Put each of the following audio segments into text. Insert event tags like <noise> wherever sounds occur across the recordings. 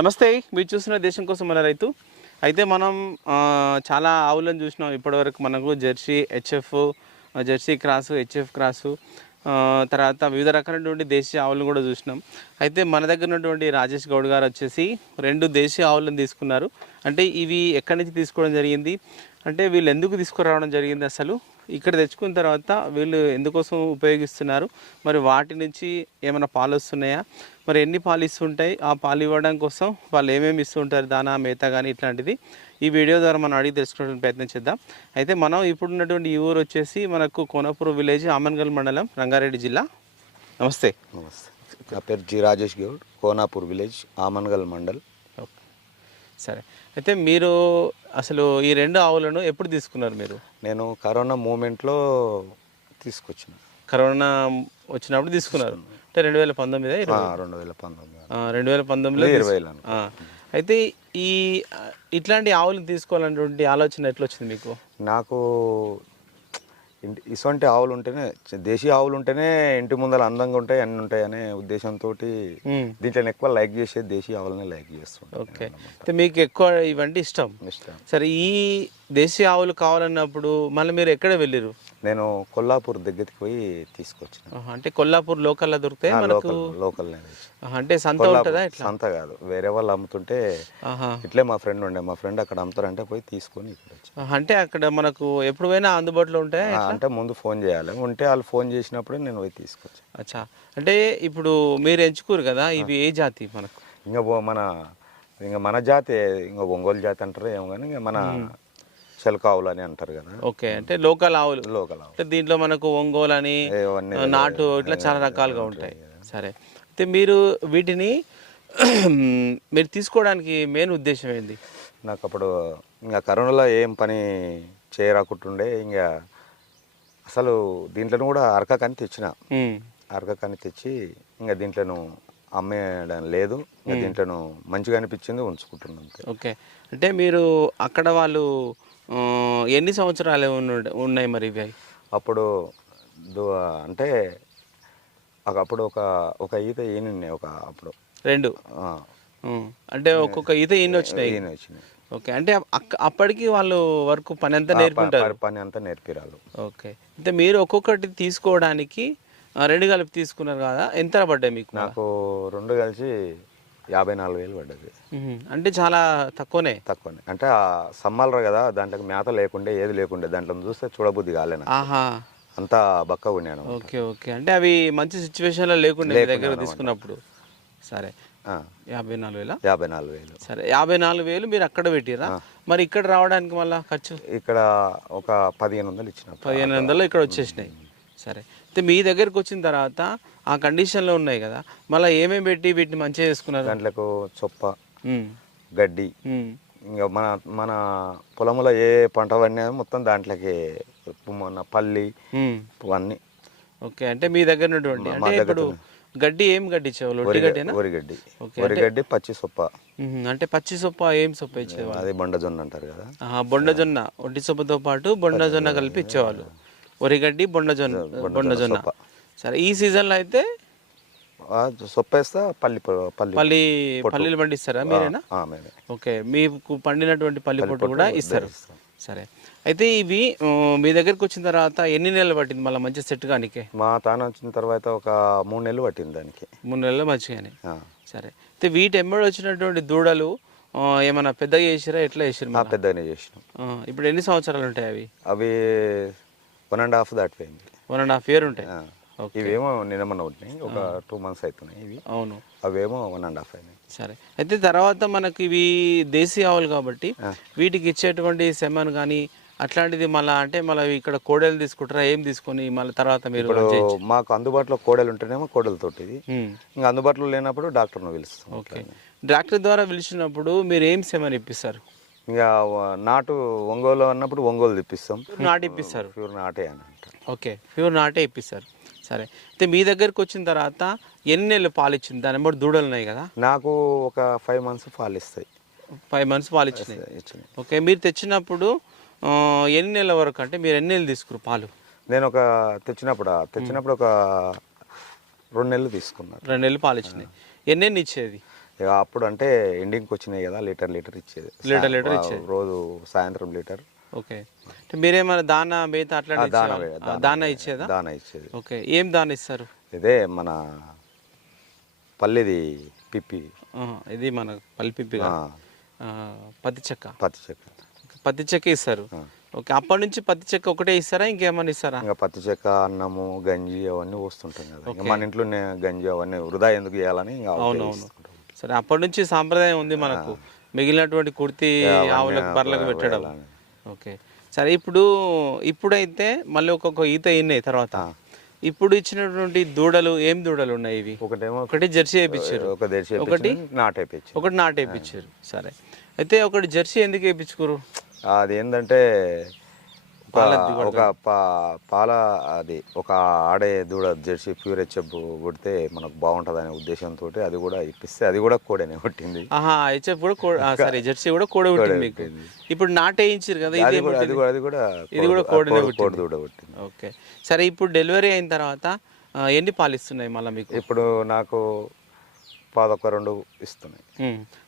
నమస్తే మీరు చూస్తున్న దేశం కోసం మన రైతు. అయితే మనం చాలా ఆవులను చూసినాం. ఇప్పటివరకు మనకు Jersey HF Jersey cross HF cross తర్వాత వివిధ రకాలైనటువంటి దేశీయ ఆవులను కూడా చూసినాం. అయితే మన దగ్గర ఉన్నటువంటి రాజేష్ గౌడ్ గారు వచ్చేసి రెండు దేశీయ ఆవులను తీసుకున్నారు. అంటే ఇవి ఎక్కడి నుంచి తీసుకోవడం జరిగింది? అంటే వీళ్ళు ఎందుకు తీసుకురావడం జరిగింది అసలు? ఇక్కడ తెచ్చుకున్న తర్వాత వీళ్ళు ఎందుకోసం ఉపయోగిస్తున్నారు? మరి వాటి నుంచి ఏమైనా పాలు వస్తున్నాయా మరి ఎన్ని పాలు ఇస్తుంటాయి? ఆ పాలు ఇవ్వడం కోసం వాళ్ళు ఏమేమి ఇస్తుంటారు? దానా మేత కానీ ఇట్లాంటిది ఈ వీడియో ద్వారా మనం అడిగి తెలుసుకోవడానికి ప్రయత్నం చేద్దాం. అయితే మనం ఇప్పుడు ఉన్నటువంటి ఈ ఊరు వచ్చేసి మనకు కోనపూర్ విలేజ్ ఆమన్గల్ మండలం రంగారెడ్డి జిల్లా. నమస్తే. నమస్తే. నా పేరు G Rajesh Goud Konapur village Amangal mandal. Okay. సరే. అయితే మీరు అసలు ఈ రెండు ఆవులను ఎప్పుడు తీసుకున్నారు మీరు? నేను కరోనా మూమెంట్లో తీసుకొచ్చిన. కరోనా వచ్చినప్పుడు తీసుకున్నారు. అంటే రెండు వేల పంతొమ్మిది రెండు వేల పంతొమ్మిది రెండు వేల పంతొమ్మిదిలో ఇరవైలో. అయితే ఈ ఇట్లాంటి ఆవులను తీసుకోవాలనేటువంటి ఆలోచన ఎట్లా వచ్చింది మీకు? నాకు ఇంటి ఇటువంటి ఆవులు ఉంటేనే దేశీయ ఆవులు ఉంటేనే ఇంటి ముందర అందంగా ఉంటాయి అన్ని ఉంటాయి అనే ఉద్దేశంతో. దీంట్లో ఎక్కువ లైక్ చేసే దేశీయ ఆవులనే లైక్ చేస్తుంటాను ఓకే. మీకు ఎక్కువ ఇవంటే ఇష్టం. ఇష్టం. సరే ఈ దేశీయ ఆవులు కావాలన్నప్పుడు మళ్ళీ మీరు ఎక్కడ వెళ్ళిరు నేను కొల్లాపూర్ దగ్గరికి పోయి తీసుకొచ్చిన. అంటే కొల్లాపూర్ లోకల్లో దొరుకుతాయి మనకు లోకల్ లోకల్ అంటే సంత ఉంటుందా ఇట్లా? సంత కాదు వేరే వాళ్ళు అమ్ముతుంటే ఇట్లే మా ఫ్రెండ్ ఉండే మా ఫ్రెండ్ అక్కడ అమ్ముతారంటే పోయి తీసుకొని ఇక్కడ అంటే అక్కడ మనకు ఎప్పుడు పోయినా అందుబాటులో ఉంటాయా అంటే ముందు ఫోన్ చేయాలి ఉంటే వాళ్ళు ఫోన్ చేసినప్పుడు నేను పోయి తీసుకొచ్చాను అచ్చా అంటే ఇప్పుడు మీరు ఎంచుకోరు కదా ఇవి ఏ జాతి మనకు? ఇంకా మన ఇంకా మన జాతి ఇంకా ఒంగోలు జాతి అంటారు ఏమో కానీ ఇంకా మన చెలకావులు అని అంటారు కదా. ఓకే అంటే లోకల్ ఆవులు. లోకల్ ఆవు అంటే దీంట్లో మనకు ఒంగోలు అని నాటు ఇట్లా చాలా రకాలుగా ఉంటాయి. సరే. అయితే మీరు వీటిని <clears throat> మీరు తీసుకోవడానికి మెయిన్ ఉద్దేశం ఏంది? నాకు అప్పుడు ఇంకా కరోనాలో ఏం పని చేయరాకుంటుండే ఇంకా అసలు దీంట్లో కూడా అరకకని తెచ్చిన. అరకకని తెచ్చి ఇంకా దీంట్లో అమ్మేయడం లేదు. ఇంకా దీంట్లో మంచిగా అనిపించింది ఉంచుకుంటున్నాను ఓకే. అంటే మీరు అక్కడ వాళ్ళు ఎన్ని సంవత్సరాలు ఉన్న- ఉన్నాయి మరి ఇవి? అప్పుడు అంటే అప్పుడు ఒక ఒక ఈత ఈయన ఒక అప్పుడు. రెండు? అంటే ఒక్కొక్క ఈత ఇన్ని వచ్చినాయి? ఈయన వచ్చినాయి. ఓకే. అంటే అప్పటికి వాళ్ళు వరకు పని అంతా నేర్పుంటారు? పని అంతా నేర్పిరాలు ఓకే. అయితే మీరు ఒక్కొక్కటి తీసుకోవడానికి రెండు కలిపి తీసుకున్నారు కదా? ఎంత పడ్డాయి మీకు? నాకు రెండు కలిసి యాభై నాలుగు వేలు పడ్డది. అంటే చాలా తక్కువనే? తక్కువనే. అంటే ఆ సమ్మలరు కదా దాంట్లోకి మేత లేకుండే ఏది లేకుండే దాంట్లో చూస్తే చూడబుద్ధి కాలేనా అంతా బక్కగా ఉన్నాను ఓకే ఓకే. అంటే అవి మంచి సిచ్యువేషన్లో లేకుండా దగ్గర తీసుకున్నప్పుడు. సరే. యాభై నాలుగు వేల? యాభై నాలుగు వేలు. సరే యాభై నాలుగు వేలు మీరు అక్కడ పెట్టిరా మరి ఇక్కడ రావడానికి మళ్ళీ ఖర్చు? ఇక్కడ ఒక పదిహేను వందలు ఇచ్చిన. పదిహేను వందలు ఇక్కడ వచ్చేసినాయి. సరే. అయితే మీ దగ్గరకు వచ్చిన తర్వాత ఆ కండిషన్లో ఉన్నాయి కదా మళ్ళీ ఏమేమి పెట్టి వీటిని మంచిగా చేసుకున్నారు? దాంట్లోకి చొప్ప గడ్డి ఇంకా మన మన పొలంలో ఏ పంట పండినా మొత్తం దాంట్లోకి మన పల్లి. అన్నీ ఓకే. అంటే మీ దగ్గర ఉన్నటువంటి అంటే ఇప్పుడు గడ్డి ఏం గడ్డి ఇచ్చేవాళ్ళు? ఒట్టి గడ్డేనా? వరిగడ్డి పచ్చి సొప్ప. అంటే పచ్చి సొప్ప ఏం సొప్ప ఇచ్చేవాళ్ళు? అది బండజొన్న అంటారు కదా. బొండజొన్న. ఒట్టి సొప్పతో పాటు బొండజొన్న కలిపి ఇచ్చేవాళ్ళు. వరిగడ్డి బొండజొన్న బొండజొన్న సరే ఈ సీజన్లో అయితే పల్లి పల్లి పల్లి పల్లీలు పండిస్తారా మీరేనా? ఓకే మీకు పండినటువంటి పల్లి పొట్టు కూడా ఇస్తారు. సరే అయితే ఇవి మీ దగ్గరికి వచ్చిన తర్వాత ఎన్ని నెలలు పట్టింది మళ్ళీ మంచి సెట్ కానికే? మా తాన వచ్చిన తర్వాత ఒక మూడు నెలలు పట్టింది దానికి. మూడు నెలలు మంచిగానే. సరే అయితే వీటి ఎంబడి వచ్చినటువంటి దూడలు ఆ, ఏమన్నా పెద్దగా చేసిరా ఎట్లా చేసిరు పెద్దగానే చేసినాం. ఇప్పుడు ఎన్ని సంవత్సరాలు ఉంటాయి అవి? అవి వన్ అండ్ హాఫ్ దాటిపోయింది. వన్ అండ్ హాఫ్ ఇయర్ ఉంటాయి. ఇవేమో నిన్నమన్న ఉంటున్నాయి ఒక టూ మంత్స్ అవుతున్నాయి ఇవి. అవును. అవేమో వన్ అండ్ హాఫ్ అయినాయి. సరే. అయితే తర్వాత మనకి ఇవి దేశీ ఆవులు కాబట్టి వీటికి ఇచ్చేటువంటి సెమన్ కానీ అట్లాంటిది మళ్ళీ అంటే మళ్ళీ ఇక్కడ కోడలు తీసుకుంటారా ఏం తీసుకొని మళ్ళీ తర్వాత మీరు మాకు అందుబాటులో కోడలు ఉంటేనేమో కోడలతోటి ఇంకా అందుబాటులో లేనప్పుడు డాక్టర్ను పిలుస్తాం. ఓకే. డాక్టర్ ద్వారా పిలిచినప్పుడు మీరు ఏం సెమన్ ఇప్పిస్తారు? ఇంకా నాటు ఒంగోలు అన్నప్పుడు ఒంగోలు తెప్పిస్తాం. నాటి ఇప్పిస్తారు. ప్యూర్ నాటే అని అంటారు. ఓకే ప్యూర్ నాటే ఇప్పిస్తారు. సరే అయితే మీ దగ్గరికి వచ్చిన తర్వాత ఎన్ని నెలలు పాలు ఇచ్చింది? దాని బట్టి దూడలు ఉన్నాయి కదా? నాకు ఒక ఫైవ్ మంత్స్ పాలు ఇస్తాయి. ఫైవ్ మంత్స్ పాలు ఇచ్చినాయి. ఓకే మీరు తెచ్చినప్పుడు ఎన్ని నెలల వరకు అంటే మీరు ఎన్ని నెలలు తీసుకురు పాలు? నేను ఒక తెచ్చినప్పుడు తెచ్చినప్పుడు ఒక రెండు నెలలు తీసుకున్నాను. రెండు నెలలు పాలు ఇచ్చినాయి. ఎన్నెన్ని ఇచ్చేది? ఇక అప్పుడు అంటే ఎండింగ్కి వచ్చినాయి కదా లీటర్ లీటర్ ఇచ్చేది. లీటర్ లీటర్ ఇచ్చేది. రోజు సాయంత్రం లీటర్. ఓకే. అంటే మీరేమైనా దానా మేత అట్లా దానా దానా ఇచ్చేదా? దానా ఇచ్చేది. ఓకే. ఏం దానా ఇస్తారు? ఇదే మన పల్లిది పిప్పి. ఇది మన పల్పిప్పిగా ఆ, పత్తి చెక్క. పత్తి చెక్క. పత్తి చెక్క ఇస్తారు. ఓకే. అప్పటి నుంచి పత్తి చెక్క ఒకటే ఇస్తారా? ఇంకేమైనా ఇస్తారా? ఇంకా పత్తి చెక్క అన్నము గంజి అవన్నీ పోస్తుంటాం కదా. మన ఇంట్లో గంజి అవన్నీ వృధా ఎందుకు చేయాలని అవునవును. సరే అప్పటి నుంచి సాంప్రదాయం ఉంది మనకు. మిగిలినటువంటి కుర్తి ఆవులకు బర్లకు పెట్టడం. ఓకే. సరే ఇప్పుడు ఇప్పుడైతే మళ్ళీ ఒక్కొక్క ఈత ఇన్నాయి తర్వాత? ఇప్పుడు ఇచ్చినటువంటి దూడలు ఏం దూడలు ఉన్నాయి ఇవి? ఒకటేమో ఒకటి జెర్సీ వేయించారు ఒకటి? నాటైపోయి ఒకటి నాటు వేయించారు సరే. అయితే ఒకటి జెర్సీ ఎందుకు వేయించుకోరు అది ఏంటంటే ఒక పాల అది ఒక ఆడే దూడ జెర్సీ ప్యూర్ హెచ్ఎఫ్ పుడితే మనకు బాగుంటుంది అనే ఉద్దేశంతో అది కూడా ఇప్పిస్తే అది కూడా కోడనే పుట్టింది హెచ్ఎఫ్ కూడా సరే జెర్సీ కూడా కోడ పుట్టింది. ఇప్పుడు నాటు వేయించారు కదా ఇది కూడా అది ఇది కూడా కోడి- కోడనే కోడి- దూడ పుట్టింది ఓకే. సరే ఇప్పుడు డెలివరీ అయిన తర్వాత ఎన్ని పాలు ఇస్తున్నాయి మళ్ళీ మీకు? ఇప్పుడు నాకు పాదొక్క రెండు ఇస్తున్నాయి.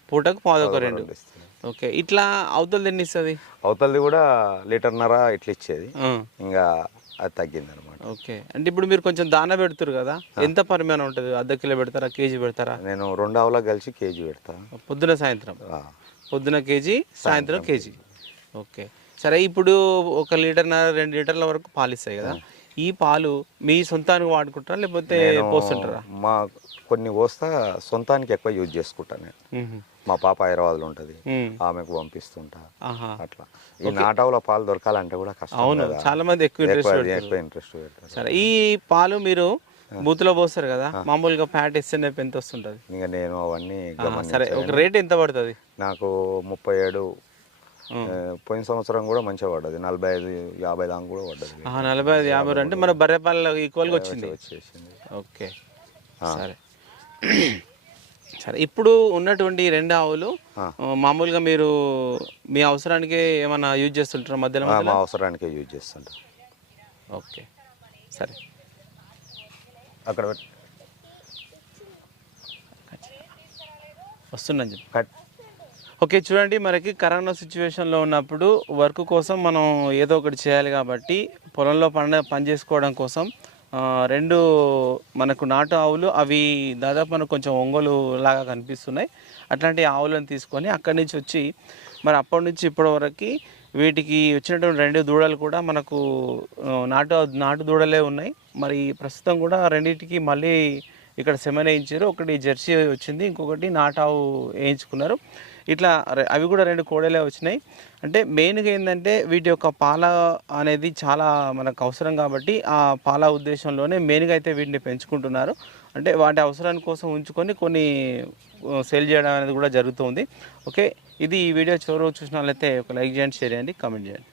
పూటకు పాదొక రెండు. రెండు ఇస్తున్నాయి. ఓకే ఇట్లా అవతల ఎన్ని ఇస్తుంది అవతలది కూడా లీటర్న్నర ఇట్లా ఇచ్చేది. ఇంకా అది తగ్గింది అనమాట ఓకే అంటే ఇప్పుడు మీరు కొంచెం దాన పెడుతురు కదా ఎంత పరిమాణం ఉంటుంది? అర్ధ కిలో పెడతారా కేజీ పెడతారా? నేను రెండు ఆవులకు కలిసి కేజీ పెడతా. పొద్దున సాయంత్రం? పొద్దున కేజీ సాయంత్రం కేజీ. ఓకే సరే ఇప్పుడు ఒక లీటర్న్నర రెండు లీటర్ల వరకు పాలు ఇస్తాయి కదా ఈ పాలు మీ సొంతానికి వాడుకుంటారా లేకపోతే పోస్తుంటారా? మా కొన్ని పోస్తా సొంతానికి ఎక్కువ యూజ్ చేసుకుంటాను నేను. మా పాప హైదరాబాద్లో ఉంటుంది. ఆమెకు పంపిస్తుంటా. అట్లా. ఈ నాటావుల పాలు దొరకాలంటే కూడా కష్టం అవును. చాలా మంది ఎక్కువ ఇంట్రెస్ట్ ఎక్కువ ఇంట్రెస్ట్ పెడతారు. సరే ఈ పాలు మీరు బూత్లో పోస్తారు కదా మామూలుగా ఫ్యాట్ ఎస్ఎన్ఎఫ్ ఎంత వస్తుంటుంది? ఇంకా నేను అవన్నీ సరే ఒక రేట్ ఎంత పడుతుంది? నాకు ముప్పై ఏడు పోయిన సంవత్సరం కూడా మంచిగా పడ్డది. నలభై ఐదు యాభై దాకా కూడా పడ్డది. నలభై ఐదు యాభై అంటే మన బర్రె పాల ఈక్వల్గా వచ్చింది? వచ్చేసింది ఓకే. సరే. సరే ఇప్పుడు ఉన్నటువంటి రెండు ఆవులు మామూలుగా మీరు మీ అవసరానికి ఏమైనా యూజ్ చేస్తుంటారా మధ్యలో మా అవసరానికే యూజ్ చేస్తుంటా. ఓకే. సరే. అక్కడ. వస్తున్నాను చెప్పి. కట్. ఓకే చూడండి మనకి కరోనా సిచ్యువేషన్లో ఉన్నప్పుడు వర్క్ కోసం మనం ఏదో ఒకటి చేయాలి కాబట్టి పొలంలో పండ పని చేసుకోవడం కోసం రెండు మనకు నాటు ఆవులు అవి దాదాపు మనకు కొంచెం ఒంగోలు లాగా కనిపిస్తున్నాయి. అట్లాంటి ఆవులను తీసుకొని అక్కడి నుంచి వచ్చి మరి అప్పటి నుంచి ఇప్పటి వరకు వీటికి వచ్చినటువంటి రెండు దూడలు కూడా మనకు నాటు నాటు దూడలే ఉన్నాయి. మరి ప్రస్తుతం కూడా రెండింటికి మళ్ళీ ఇక్కడ సెమెన్ వేయించారు ఒకటి జెర్సీ వచ్చింది ఇంకొకటి నాటావు వేయించుకున్నారు. ఇట్లా అవి కూడా రెండు కోడలే వచ్చినాయి. అంటే మెయిన్గా ఏంటంటే వీటి యొక్క పాల అనేది చాలా మనకు అవసరం కాబట్టి ఆ పాల ఉద్దేశంలోనే మెయిన్గా అయితే వీటిని పెంచుకుంటున్నారు. అంటే వాటి అవసరాని కోసం ఉంచుకొని కొన్ని సేల్ చేయడం అనేది కూడా జరుగుతుంది. ఓకే ఇది ఈ వీడియో చివరి చూసిన వాళ్ళైతే ఒక లైక్ చేయండి షేర్ చేయండి కామెంట్ చేయండి.